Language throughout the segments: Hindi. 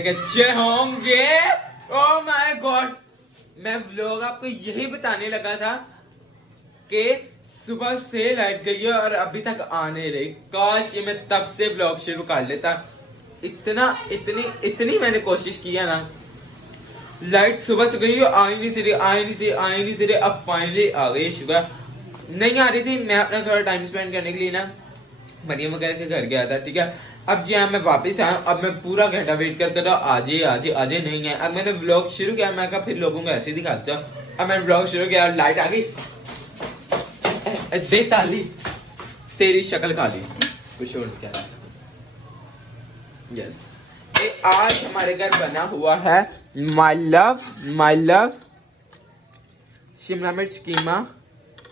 के अच्छे होंगे। ओह माय गॉड, मैं व्लॉग आपको यही बताने लगा था कि सुबह से लाइट गई है और अभी तक आने रही। काश ये मैं तब से व्लॉग शुरू कर लेता। इतनी मैंने कोशिश किया ना। लाइट सुबह से गई, आई नहीं थी। अब फाइनली आ गई। शुगर नहीं आ रही थी। मैं अपना थोड़ा टाइम स्पेंड करने के लिए ना मरियम वगैरह के घर गया था, ठीक है। अब जी मैं वापस आया। अब मैं पूरा घंटा वेट करता था, आज नहीं है। अब मैंने व्लॉग शुरू किया। मैं कहा फिर लोगों को ऐसे ही दिखाता हूँ। अब मैंने व्लॉग शुरू किया, लाइट आ गई। दे ताली, तेरी शक्ल काली, कुछ और क्या। यस, आज हमारे घर बना हुआ है माय लव शिमला मिर्च कीमा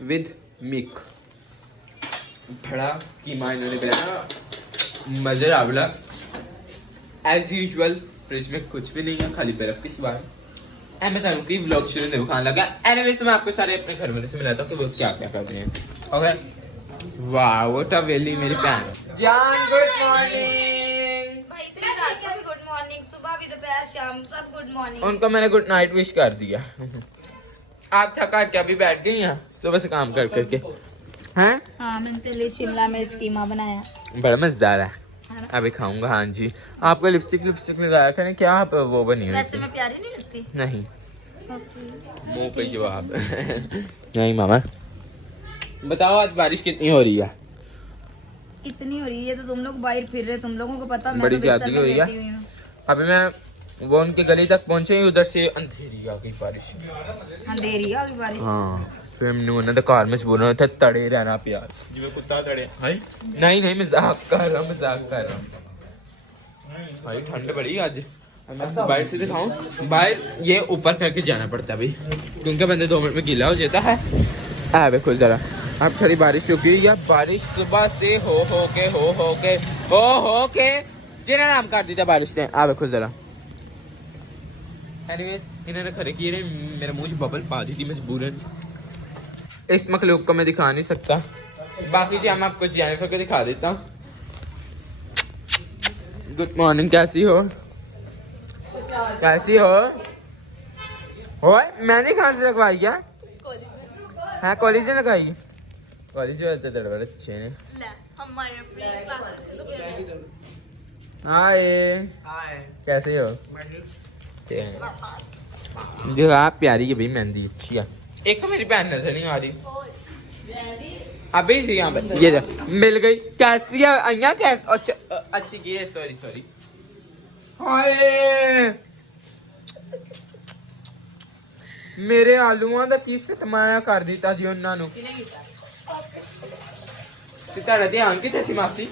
विद मिक। बड़ा कीमा इन्होंने बनाया, मजेदार। एज यूजुअल फ्रिज में कुछ भी नहीं है, खाली बर्फ की सिवाय। मैं तारू की व्लॉग शुरू नहीं खाने लगा। एनीवेज तो मैं आपको सारे अपने घर वाले से मिलाता हूँ कि वो क्या क्या कर रहे हैं। ओके, वाह व्हाट अ वेली मेरी बहन जान। गुड मॉर्निंग भाई, इतनी रात को भी गुड मॉर्निंग, सुबह भी, दोपहर, शाम, सब गुड मॉर्निंग। उनको मैंने गुड नाइट विश कर दिया। आप थका के अभी बैठ गई हैं सुबह से काम कर करके हैं? हाँ, मैंने तेरे लिए शिमला मिर्च कीमा बनाया, बड़ा मजेदार है। अभी खाऊंगा। हाँ जी, आपको लिपस्टिक लगाया था ना, क्या आप वो बनी हुई वैसे मैं प्यारी नहीं लगती? नहीं, मुंह पे जवाब। नहीं मामा, बताओ आज बारिश कितनी हो रही है? इतनी हो रही है तो तुम लोग बाहर फिर रहे, तुम लोगोग को पता, मैं बड़ी तो बिस्तर ज्यादा में हो रही है। लेटी हुई हूँ। अभी मैं वो उनकी गली तक पहुंचे, उधर से अंधेरी आ गई बारिश। अंधेरी आ गई बारिश। हाँ, फिर मैंने उन्होंने तो कार में बोलना था तड़े रहना प्यार जिਵੇਂ कुत्ता तड़े। नहीं मजाक कर रहा हूँ। भाई ठंड बड़ी आज। मैं बाहर से दिखाऊं, बाहर ये ऊपर करके जाना पड़ता है भाई, क्योंकि बंदे 2 मिनट में गीला हो जाता है। देखो जरा, अब थोड़ी बारिश रुकी हुई है। बारिश सुबह से हो के जिन्हें नाम कर दिया बारिश ने। देखो जरा। एनीवेज, इन्होंने खड़े किए, मेरे मुंह से बबल पा दी थी मजबूरन। इस मखलूक को मैं दिखा नहीं सकता। बाकी जी मैं आपको जेनिफर को दिखा देता हूँ। गुड मॉर्निंग, कैसी हो? मैंने कहाँ से लगवाई क्या? हाँ, कॉलेज में लगाई। कॉलेज में तो बड़े अच्छे हैं। हाय, कैसे हो? जो आप प्यारी है भाई, मेहंदी अच्छी है। एक तो मेरी बहन नजर नहीं आ रही। अभी थी यहाँ पर, ये मिल गई। कैसी है अइया? कैसे? अच्छी की है। सॉरी। हाय, मेरे आलूआं ਦਾ ਕੀ ਸਤਮਾਇਆ ਕਰ ਦਿੱਤਾ ਜੀ ਉਹਨਾਂ ਨੂੰ। ਤੇ ਤੁਹਾਡਾ ਧਿਆਨ ਕਿੱਥੇ ਸੀ ਮਾਸੀ?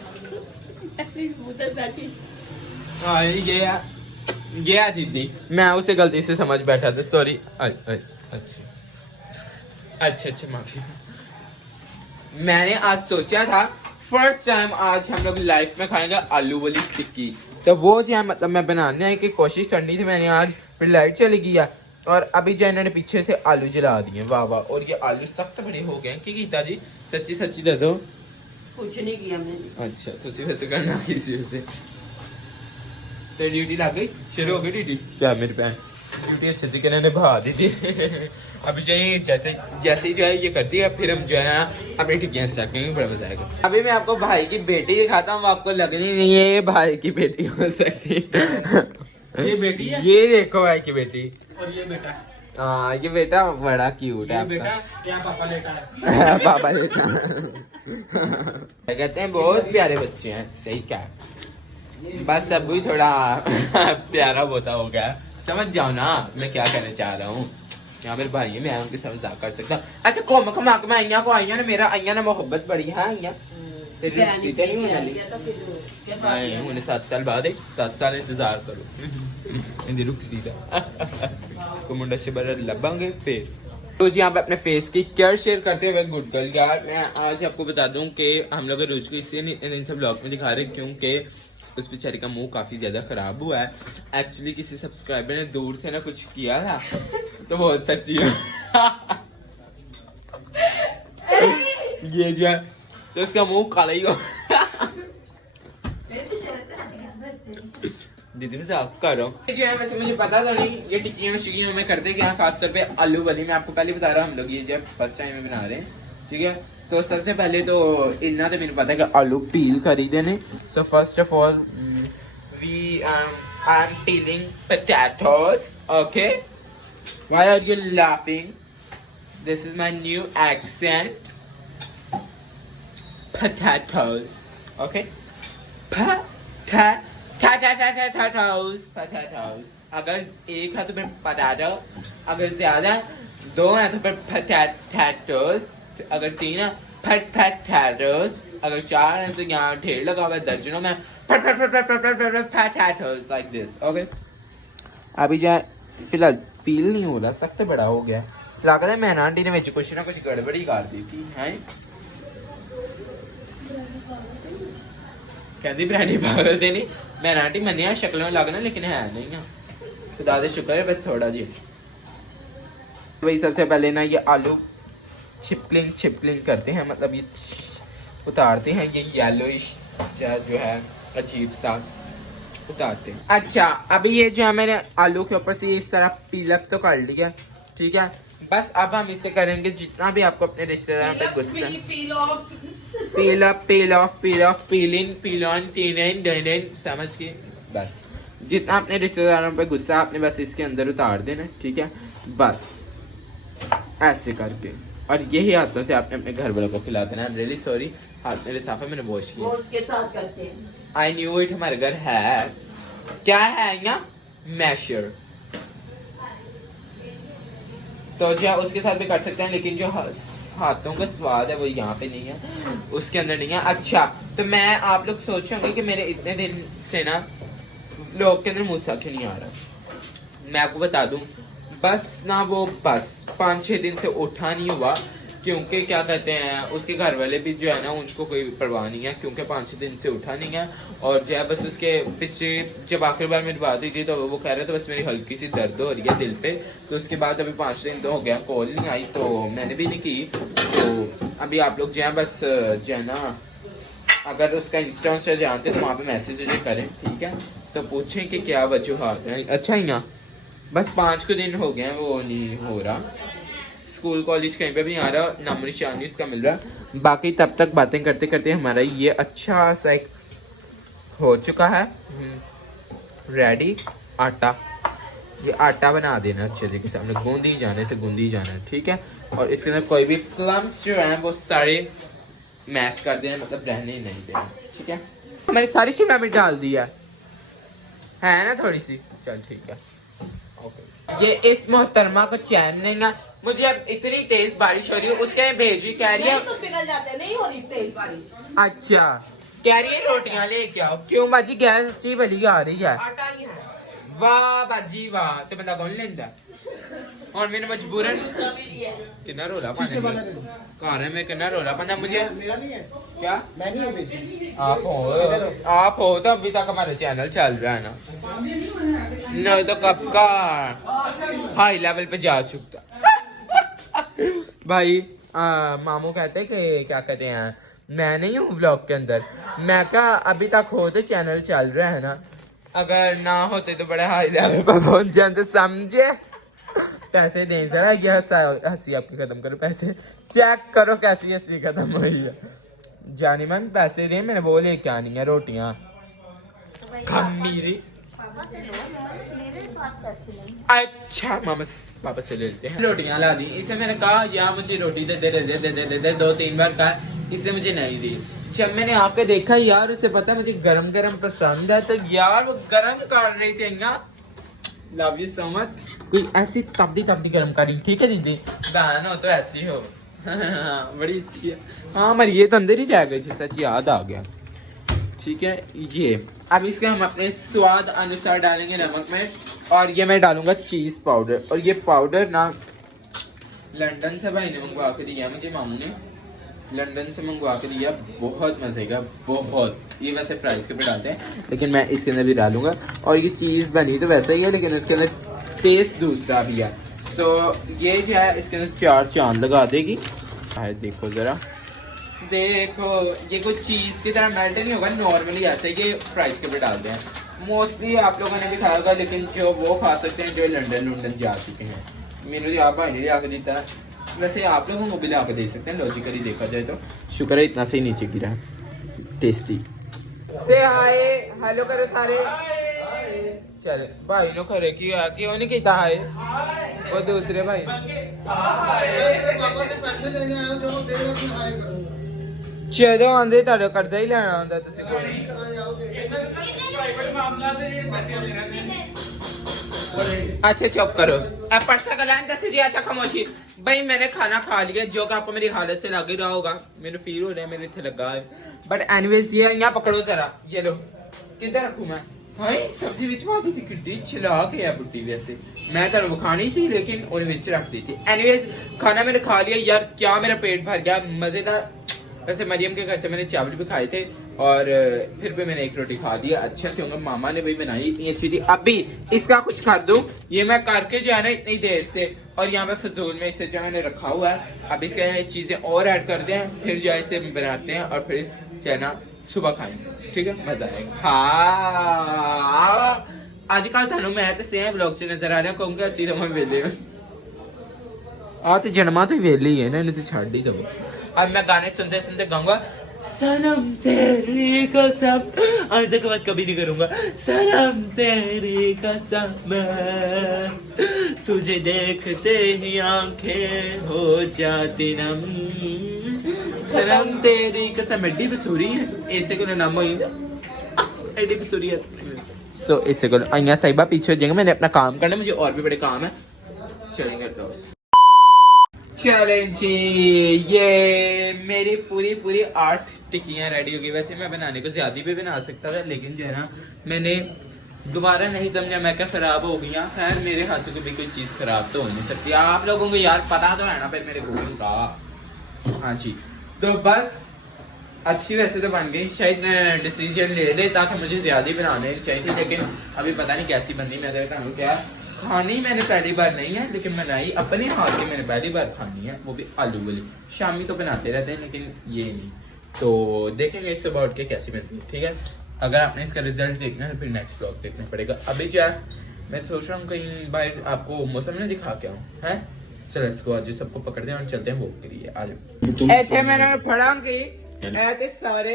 गया दीदी, मैं उसे गलती से समझ बैठा था, सॉरी। अच्छा माफी। मैंने आज सोचा था फर्स्ट टाइम आज हम लोग लाइफ में खाएंगे आलू वाली टिक्की। तो वो जो है मतलब मैं बनाने की कोशिश करनी थी मैंने आज, फिर लाइट चली गई है और अभी जो इन्होंने पीछे से आलू जला दिए। वाह। और ये आलू सख्त बड़े हो गए। क्या कीता जी? सच्ची दसो। कुछ नहीं किया मैंने। अच्छा, तुसी वैसे करना किसी से तो ड्यूटी लग गई, शुरू हो गई ड्यूटी। क्या मेरी बहन ड्यूटी अच्छे तरीके से निभा दी थी। अभी चाहिए जैसे ही जो है ये करती है, फिर हम जो है अपनी टिक्कियां स्टार्ट करेंगे। बड़ा मजा आएगा। अभी मैं आपको भाई की बेटी दिखाता हूँ, आपको लगनी नहीं है ये भाई की बेटी हो सकती। ये बेटी है? ये देखो भाई की बेटी। और ये बेटा? हाँ, ये बेटा बड़ा क्यूट है। बेटा क्या पापा लेटा है? पापा लेटा। कहते हैं बहुत प्यारे बच्चे हैं। सही क्या, बस अब भी थोड़ा प्यारा होता हो गया। समझ जाओ ना मैं क्या कहना चाह रहा हूँ। यहाँ मेरे भाई है, मैं उनके साथ मजाक कर सकता हूँ। अच्छा, घुमा के मैं अइया को आइया ने मेरा अइया ने मोहब्बत बड़ी है। अइया तेरी सीते नहीं होने उन्हें 7 साल बाद 7 साल इंतजार करो। इंदी रुक सीधा को मुंडा से बड़ा लबांगे फिर। तो जी यहाँ पे अपने फेस की केयर शेयर करते हुए गुड गर्ल यार, मैं आज आपको बता दूं कि हम लोग रोज को इससे इन सब ब्लॉग में दिखा रहे क्योंकि उस बेचारी का मुंह काफी ज्यादा खराब हुआ है। एक्चुअली किसी सब्सक्राइबर ने दूर से ना कुछ किया था तो बहुत सच्ची ये जो है तो उसका मुंह काला ही हो। दीदी मजाक कर रहा हूँ जो है। वैसे मुझे पता था नहीं ये टिक्कियों शिक्कियों में करते क्या, खासतौर पे आलू वाली। मैं आपको पहले बता रहा हूँ, हम लोग ये जब फर्स्ट टाइम में बना रहे हैं, ठीक है। तो सबसे पहले तो इतना तो मैंने पता है कि आलू पील करी देने। So first of all we I am peeling potatoes, okay? Why are you laughing? This is my new accent. Potatoes, okay? Potatoes. अगर एक है तो फिर potato, अगर ज्यादा दो है तो फिर potatoes, अगर तीन है potatoes, अगर चार है तो यहाँ ढेर लगा हुआ है दर्जनों में potatoes like this, okay? अभी जो फिलहाल पील नहीं हो रहा, सख्त बड़ा हो गया। लगता है मैं आंटी ने मुझे कुछ ना कुछ गड़बड़ी कर दी थी है। कहती ब्रांडी पागल थे नहीं, मैं आंटी मनिया शक्लों लगना लेकिन है नहीं है। खुदा का शुक्र है बस थोड़ा जी। वही सबसे पहले ना ये आलू छिपकलिंग करते हैं, मतलब ये उतारते हैं, ये येलोइश जो है अजीब सा उतारते हैं। अच्छा अभी ये जो है मैंने आलू के ऊपर से इस तरह पीलअप तो कर लिया, ठीक है। बस अब हम इसे करेंगे जितना भी आपको अपने रिश्तेदारों पे गुस्सा, पील ऑफ पील ऑन समझ के, बस जितना अपने रिश्तेदारों पे गुस्सा आपने बस इसके अंदर उतार देना, ठीक है। बस ऐसे करके, और यही हाथों से आपने अपने घर वालों को खिला देना। आई एम रियली सॉरी, हाथ मेरे साफा मैंने वॉश किया, उसके साथ करते हैं। आई न्यू इट, हमारे घर है क्या है ना मैशर, तो जो उसके साथ भी कर सकते हैं, लेकिन जो हाथों का स्वाद है वो यहाँ पे नहीं है, उसके अंदर नहीं है। अच्छा तो मैं आप लोग सोचोगे कि मेरे इतने दिन से ना लोग के अंदर मुस्सा क्यों नहीं आ रहा। मैं आपको बता दूं, बस ना वो बस 5-6 दिन से उठा नहीं हुआ, क्योंकि क्या कहते हैं उसके घर वाले भी जो है ना उनको कोई परवाह नहीं है, क्योंकि 5-6 दिन से उठा नहीं है। और जो है बस उसके पिछले जब आखिरी बार मेरी बात हुई थी तो वो कह रहे थे बस मेरी हल्की सी दर्द हो रही है दिल पे। तो उसके बाद अभी 5 दिन तो हो गया, कॉल नहीं आई तो मैंने भी नहीं की। तो अभी आप लोग जो है बस जो है ना अगर उसका इंस्टा जानते तो वहाँ पे मैसेज करें, ठीक है, तो पूछें कि क्या वजूहात है। अच्छा यहाँ बस 5 दिन हो गए हैं, वो नहीं हो रहा, स्कूल कॉलेज कहीं पे भी नहीं आ रहा, नाम निशान नहीं उसका मिल रहा। बाकी तब तक बातें करते करते हमारा ये अच्छा सा एक हो चुका है रेडी आटा। ये आटा बना देना अच्छे तरीके से, हमने गूंद ही जाने से गूंद ही जाना है, ठीक है। और इसके अंदर कोई भी क्लम्स जो है वो सारे मैश कर देना, मतलब रहने ही नहीं देना, ठीक है। मैंने सारी शिमला मिर्च डाल दिया है ना थोड़ी सी, चल ठीक है ओके। ये इस मोहतरमा को चैन नहीं है, मुझे अब इतनी तेज बारिश हो रही है, उसके भेजी कह रही है तो पिघल जाते हैं, नहीं हो रही तेज बारिश। अच्छा कह रही है रोटियां लेके आओ, क्यों बाजी गैस अच्छी भली आ रही है। आटा नहीं है। वाह बाजी वाह, तो बंदा कौन लेंदा और मैंने मजबूरन कितना रोला पाना कार है, मैं कितना रोला पाना मुझे मेरा नहीं है क्या, मैं नहीं हूँ बेसिकली। आप हो तो अभी तक हमारा चैनल चल रहा है ना, नहीं तो कब का हाई लेवल पे जा चुका भाई। मामू कहते हैं कि क्या कहते हैं मैं नहीं हूँ व्लॉग के अंदर, मैं क्या अभी तक हो तो चैनल चल रहा है ना, अगर ना होते तो बड़े हाई लेवल पर पहुंच जाते, समझे। पैसे दें जरा, ये हंसी आपकी खत्म करो, पैसे चेक करो कैसी हंसी खत्म हो रही है। जानी मन पैसे दें, मैंने वो लेके आनी है रोटियां खमीरी। अच्छा मामा पापा से ले लेते हैं, रोटियां ला दी इसे। मैंने कहा यार मुझे रोटी दे दे दे दे दे दे दे 2-3 बार कहा, इसने मुझे नहीं दी। जब मैंने आके देखा यार उसे पता मुझे गरम गरम पसंद है, तो यार वो गरम कर रही थी यहाँ, लव यू सो मच। कोई ऐसी तबदी गरम कर रही, ठीक है दीदी, बहन हो तो ऐसी हो बड़ी अच्छी है। हाँ हमारी ये तो अंदर ही जा गई थी, सच याद आ गया, ठीक है। ये अब इसके हम अपने स्वाद अनुसार डालेंगे नमक मिर्च, और ये मैं डालूंगा चीज पाउडर। और ये पाउडर ना लंदन से भाई ने मंगवा के दिया मुझे, मामू ने लंदन से मंगवा के दिया, बहुत मजे का बहुत। ये वैसे फ्राइज के पे डालते हैं, लेकिन मैं इसके अंदर भी डालूंगा। और ये चीज़ बनी तो वैसा ही है, लेकिन इसके अंदर टेस्ट दूसरा भी है। तो ये जो है इसके अंदर 4 चांद लगा देगी। देखो जरा, देखो ये कुछ चीज़ की तरह मेल्ट नहीं होगा, नॉर्मली ऐसे ये फ्राइज के पे डालते हैं। मोस्टली आप लोगों ने भी खाया होगा, लेकिन जो वो खा सकते हैं जो लंदन जा चुके हैं। मैंने तो आप भाई ने लिया के देता है, वैसे आप लोगों को भी ला के दे सकते हैं लॉजिकली देखा जाए तो। शुक्र है इतना सही नीचे गिरा, टेस्टी। से हाय हेलो करो सारे। चल भाई नो करे कि क्यों नहीं कहता है वो दूसरे भाई। पापा से पैसे लेने आए हो, जो दे रहे हो हाय करो। ਜਦੋਂ ਆਂਦੇ ਤੁਹਾਡੇ ਕਰਜ਼ਾ ਹੀ ਲੈਣਾ ਹੁੰਦਾ ਤੁਸੀਂ ਕੋਈ अच्छा चुप करो अब पर्सा का लाइन 10 जी। अच्छा खामोशी भाई, मैंने खाना खा लिया जो कि आपको मेरी हालत से लग ही रहा होगा, मेरे फील हो रहा है मेरे इतने लगा है। बट एनीवेज ये यहाँ पकड़ो जरा, ये लो किधर रखूं मैं। हाय सब्जी विच पा दी थी, किड्डी चलाक है बुड्ढी। वैसे मैं तो खानी सी लेकिन उन्हें विच रख दी थी। एनीवेज खाना मैंने खा लिया यार, क्या मेरा पेट भर गया, मजेदार। वैसे मरियम के घर से मैंने चावल भी खाए थे और फिर भी मैंने एक रोटी खा दिया। अच्छा क्योंकि मामा ने भी बनाई इतनी अच्छी थी। अभी इसका कुछ कर दूं, ये मैं करके जो है ना इतनी देर से, और यहाँ पे फजूल में इसे जो मैंने रखा हुआ है। अब इसके चीजें और ऐड करते हैं, फिर जो है इसे बनाते हैं और फिर जो है ना सुबह खाएंगे, ठीक है, मजा आएगा। हाँ आजकल थानू मैं तो सेम ब्लॉग से नजर आ रहा कहूँगा असि रहा वेले आ तो जन्मा तो वेली है ना, इन्हें तो छाड़ ही दो। अब मैं गाने सुनते सुनते गाऊंगा सनम तेरी कसम, आज तक बात कभी नहीं करूंगा। सनम तेरी कसम तुझे देखते ही आंखें हो जाती नम, सनम तेरी कसम। एडी बसूरी है ऐसे को नाम हुई, एडी बसूरी है। सो ऐसे को अइया साहिबा पीछे हो जाएंगे, मैंने अपना काम करना, मुझे और भी बड़े काम है। चलेंगे दोस्त। चलें जी, ये मेरी पूरी 8 टिक्कियाँ रेडी हो गई। वैसे मैं बनाने को ज्यादा भी बना सकता था, लेकिन जो है ना मैंने दोबारा नहीं समझा, मैं क्या खराब हो गई। खैर मेरे हाथ से कभी कोई चीज खराब तो हो नहीं सकती, आप लोगों को यार पता तो है ना फिर मेरे कुकिंग का। हाँ जी, तो बस अच्छी वैसे तो बन गई। शायद मैं डिसीजन ले ले ताकि मुझे ज्यादा ही बनाने चाहिए, लेकिन अभी पता नहीं कैसी बननी। मैं क्या खानी मैंने पहली बार नहीं है, लेकिन बनाई अपने हाथ की मैंने पहली बार खानी है, वो भी आलू वाली। शामी तो बनाते रहते हैं लेकिन ये नहीं, तो देखेंगे इससे उठ के कैसी बनती है, ठीक है। अगर आपने इसका रिजल्ट देखना है फिर नेक्स्ट ब्लॉग देखना पड़ेगा। अभी जो है मैं सोच रहा हूँ कहीं बाहर आपको मौसम में दिखा के आऊँ, है। चलो लेट्स गो, आज सबको पकड़ते हैं और चलते हैं वॉक के लिए। आज ऐसे मैंने पढ़ा कि ऐसे सारे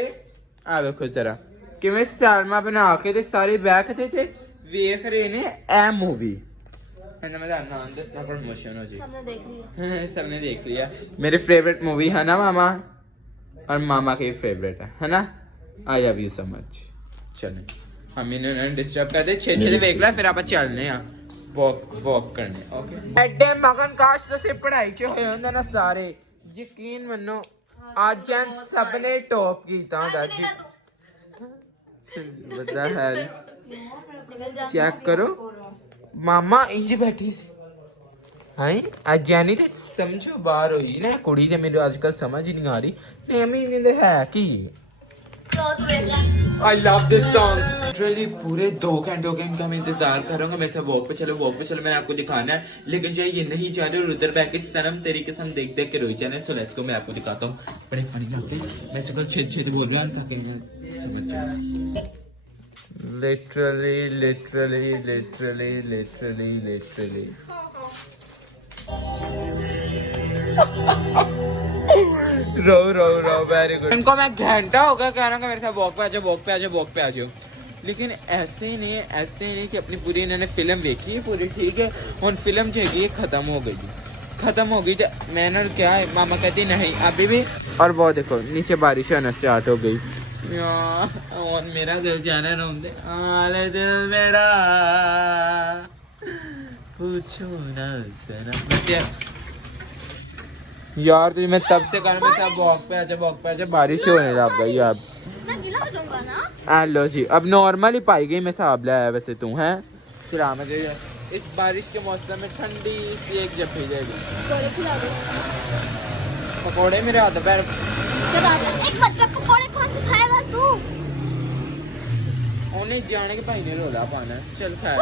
आ देखो जरा कि मैं सालमा बना के ते सारे बैठते थे वेख रहे ने ए मूवी। नाम दसना प्रमोशन हो जी, सबने देख लिया। मेरे फेवरेट मूवी है ना मामा, और मामा के फेवरेट है ना। I love you so much. चलें हम इन्होंने डिस्टर्ब कर दे, छे देख ला फिर आप चलने वॉक करने। ओके एडे मगन काश तो पढ़ाई च होए होंदे ना सारे, यकीन मनो आज सबने टॉप कीता होंदा जी। बता है चेक करो मामा इंज बैठी सी हां आज जानी ते समझो बाहर हुई ना कुड़ी ते मेरे आजकल समझ ही नहीं आ रही नेमी ने है की। I love this song literally. पूरे 2 घंटों के इनका मैं इंतजार कर रहा हूँ। मेरे साथ वॉक पे चलो मैंने आपको दिखाना है, लेकिन जो ये नहीं चाह रहे और उधर बैठ के सनम तेरी कसम देख के रोई जाने। सो लेट्स गो, मैं आपको दिखाता हूँ। बड़े फनी लगते हैं, मैं इसको छेद बोल रहा हूँ ताकि मैं समझ जाए। लिटरली रो वेरी गुड। इनको मैं घंटा होगा कहना कि मेरे साथ वॉक पे आ जाओ, लेकिन ऐसे नहीं कि अपनी पूरी इन्होंने फिल्म देखी है पूरी, ठीक है। और फिल्म जो है खत्म हो गई तो मैंने क्या है, मामा कहती नहीं अभी भी। और वो देखो नीचे बारिश आना स्टार्ट हो गई और मेरा दिल जाना रोंदे आले दिल मेरा पूछो ना सनम। यार तुझे मैं तब से कहना मेरे साथ वॉक पे आजा बारिश होने लग गई। अब मैं गीला हो जाऊंगा ना। लो जी, अब नॉर्मल ही पाई गई मैं हिसाब लाया वैसे तू है खिला में इस बारिश के मौसम में ठंडी सी एक जब जाएगी पकौड़े मेरे हाथ पैर। एक बच्चा पकौड़े कौन से खाएगा तू? उन्हें जाने के भाई ने रोला पाना। चल खैर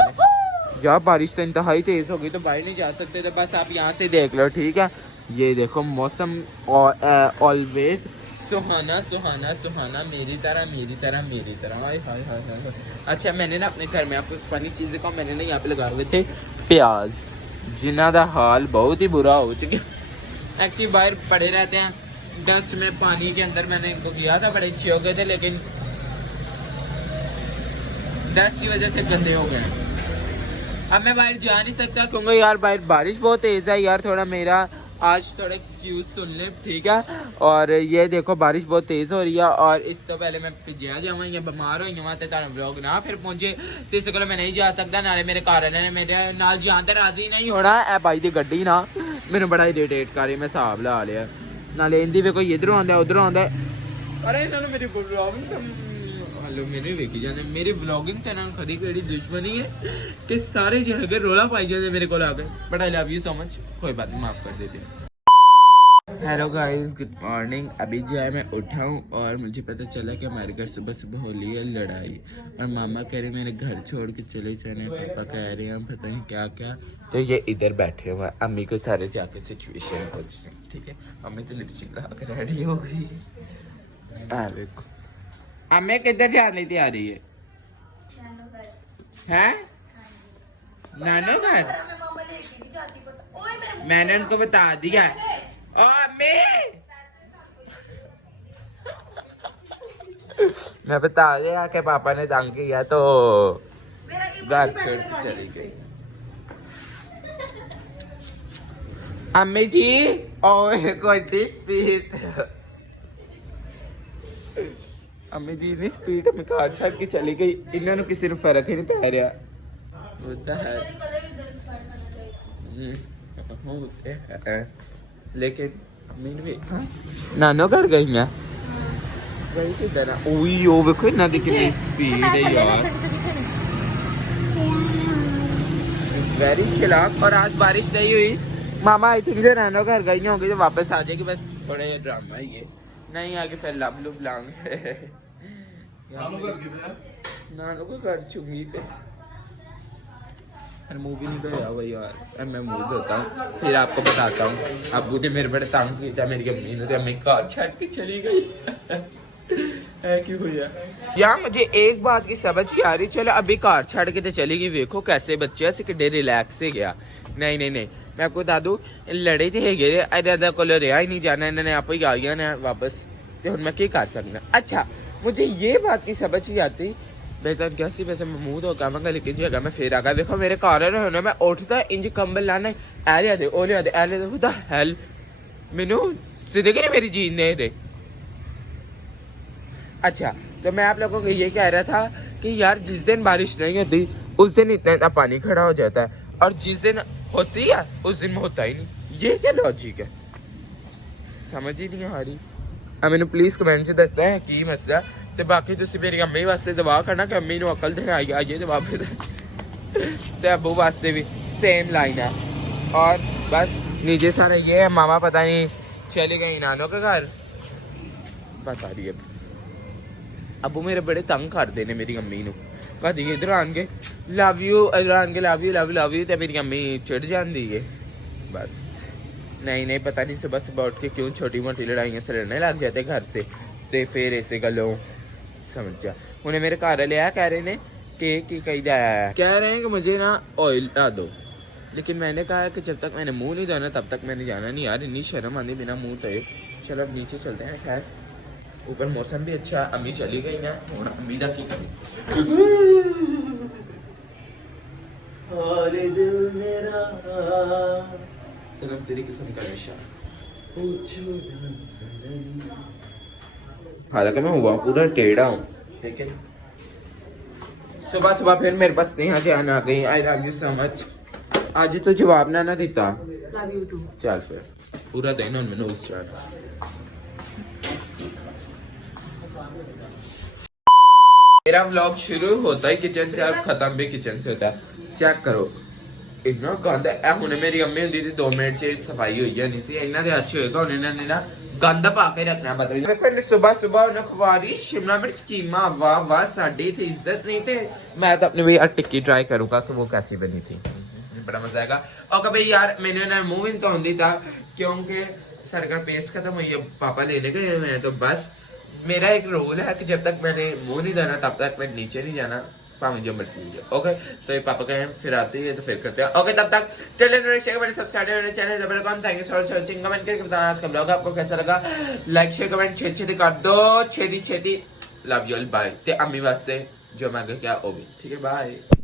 यार बारिश तो इंतहाई तेज हो गई तो बाहर नहीं जा सकते, तो बस आप यहाँ से देख लो, ठीक है। ये देखो मौसम ऑलवेज सुहाना सुहाना सुहाना मेरी तरह मेरी तरह मेरी तरह। हाय हाय हाय हाय। अच्छा मैंने ना अपने घर में आपको फनी चीज़ दिखाऊं, मैंने ना यहाँ पे लगाए हुए थे प्याज, जिन्हों का हाल बहुत ही बुरा हो चुका। एक्चुअली बाहर पड़े रहते हैं डस्ट में, पानी के अंदर मैंने इनको किया था, बड़े अच्छे हो गए थे, लेकिन डस्ट की वजह से गंदे हो गए। अब मैं बाहर जा नहीं सकता क्योंकि यार बाहर बारिश बहुत तेज है यार। थोड़ा मेरा आज थोड़ा एक्सक्यूज सुन ले, ठीक है। और ये देखो बारिश बहुत तेज हो रही है, और इस तो पहले मैं पिज्जा जावा या बीमार हो जावा तो व्लॉग ना फिर पहुंचे, तो इस को मैं नहीं जा सकता। नाले मेरे घर ने मेरे नाल जान तो राजी नहीं होना। ए भाई दी गड्डी ना मैंने बड़ा इरिटेट कर रही, मैं हिसाब ला लिया। नाले इंदी भी कोई इधरों आंदा उधरों आंदा। अरे इन्होंने मेरी व्लॉगिंग हेलो मेरे वेखी जाने, मेरी व्लॉगिंग ते नाल खड़ी केड़ी दुश्मनी है कि सारे जो है रोला पाई जाते मेरे को आके। But I love you so much, कोई बात नहीं, माफ कर देते। Hello guys, good morning. अभी जो है मैं उठा हूँ और मुझे पता चला कि हमारे घर सुबह सुबह हो रही है लड़ाई, और मामा कह रहे मेरे घर छोड़ के चले जाने, पापा कह रहे हैं पता नहीं क्या क्या। तो ये इधर बैठे हुए, अम्मी को सारे जाके सिचुएशन पूछ रहे हैं, ठीक है। अम्मी तो लिपस्टिक लगा कर रेडी हो गई है। देखो अम्मी किधर जाने की तैयारी है? हैं? नानो घर? मैंने उनको बता दिया। ओ अम्मी मैं बता दिया कि पापा ने तंग किया तो घर छोड़ के चली गई। अम्मी जी ओए कोई स्पीड, अम्मी जी ने स्पीड में कार छड़ के चली गई। इन्होंने किसी ने फर्क ही नहीं पै रहा होता है, होते हैं। लेकिन अम्मी ने भी नानो घर गई मैं गई किधर? ओई ओ देखो इन्हों की कितनी स्पीड है यार, वेरी चिलाक। और आज बारिश नहीं हुई। मामा आई थिंक जो नानो घर गई होंगी, जो वापस आ जाएगी, बस थोड़े ड्रामा ही है, नहीं आगे फिर लब लुब लाऊंगे। नानो को घर चुंगी पे मूवी नहीं गया भाई यार। मैं मूवी होता हूँ फिर आपको बताता हूँ। अबू ने मेरे बड़े तंग किया, मेरी अम्मी ने, तो अम्मी कार छड़ के चली गई। है क्यों भैया? यार मुझे एक बात की समझ ही आ रही, चलो अभी कार छड़ के तो चली गई, देखो कैसे बच्चे ऐसे किड्डे रिलैक्स से गया। नहीं नहीं नहीं, मैं आपको बता दूं लड़े थे गए अरे को रहा ही नहीं जाना, इन्होंने आप ही आ गया ना वापस, तो मैं क्या कर सकना। अच्छा मुझे ये बात की समझ ही आती, बेहतर कैसी वैसे मैं मुंह तो कहूँगा, लेकिन जगह मैं फिर आ गया। देखो मेरे घर होने मैं उठता इंज कंबल लाना ऐले दे ओले दे ऐले दे हेल मैनू सीधे कि मेरी जीन नहीं रहे। अच्छा तो मैं आप लोगों को ये कह रहा था कि यार जिस दिन बारिश नहीं होती उस दिन इतना इतना पानी खड़ा हो जाता है, और जिस दिन होती है उस दिन में होता ही नहीं। ये क्या लॉजिक है, समझ ही नहीं आ रही। अब मैंने प्लीज कमेंट से दसना है की मसला, तो बाकी तुम मेरी अम्मी वास्ते दुआ करना कि अम्मी को अकल देना आई आइए जवाब तो अबू वास्ते भी सेम लाइन है। और बस नीचे सारा ये है, मामा पता नहीं चली गई नानो के घर, बता रही है। अबू मेरे बड़े तंग करते ने मेरी अम्मी को, कभी इधर आन के लव यू, इधर आन के love you love you love you, तो मेरी अम्मी चिढ़ जाती है। बस नहीं नहीं पता नहीं सुबह सुबह उठ के क्यों छोटी मोटी लड़ाइयाँ से लड़ने लग जाते घर से, तो फिर ऐसे गलों समझ जा। उन्हें मेरे घर लिया कह रहे ने कि कहीं कह रहे हैं कि मुझे ना ऑयल ला दो, लेकिन मैंने कहा कि जब तक मैंने मुंह नहीं धोना तब तक मैंने जाना नहीं। यार इतनी शर्म आती बिना मुंह धोए। चलो अब नीचे चलते हैं। खैर ऊपर मौसम भी अच्छा, अम्मी चली गई ना, अम्मी का की करी दिल मेरा सनम तेरी किस्म का नशा। हालांकि मैं हुआ पूरा टेढ़ा हूँ, लेकिन सुबह सुबह फिर मेरे पास नेहा जान आ गई। I love you so much. आज तो जवाब ना देता, लव यू टू। चल फिर पूरा दिन उन मैंने उस चार। मेरा व्लॉग शुरू होता है किचन से और खत्म भी किचन से होता है। चेक करो इतना गंद है। हुणे मेरी अम्मी होंदी थी 2 मिनट से सफाई हुई है नहीं सी, इन्हां दे अच्छे होएगा हुणे इन्हां ने ना गंद पा के रखना बदल। देखो सुबह सुबह उन्हें खवारी शिमला मिर्च कीमा, वाह वाह साडी थी इज्जत नहीं थे। मैं तो अपने भैया टिक्की ट्राई करूंगा कि वो कैसी बनी थी, बड़ा मजा आएगा। और कभी यार मैंने ना मूव इन तो होंदी था क्योंकि सारे का पेस्ट खत्म हुई है, पापा लेने गए हुए हैं, तो बस मेरा एक रूल है कि जब तक मैंने मुंह नहीं धोना तब तक मैं नीचे नहीं जाना, पापा जो मर्जी लीजिए। ओके, तो ये पापा कहें फिर आते हैं तो फिर करते हैं। ओके, तब तक सब्सक्राइब चैनल जबरदस्त। Thank you so much for watching. Comment करके बताना आज का ब्लॉग आपको कैसा लगा। लाइक शेयर कमेंट छेती कर दो, छेती लव यू ऑल, बाय। ते अम्मी वास्ते जो मांगे क्या वो भी ठीक है, बाय।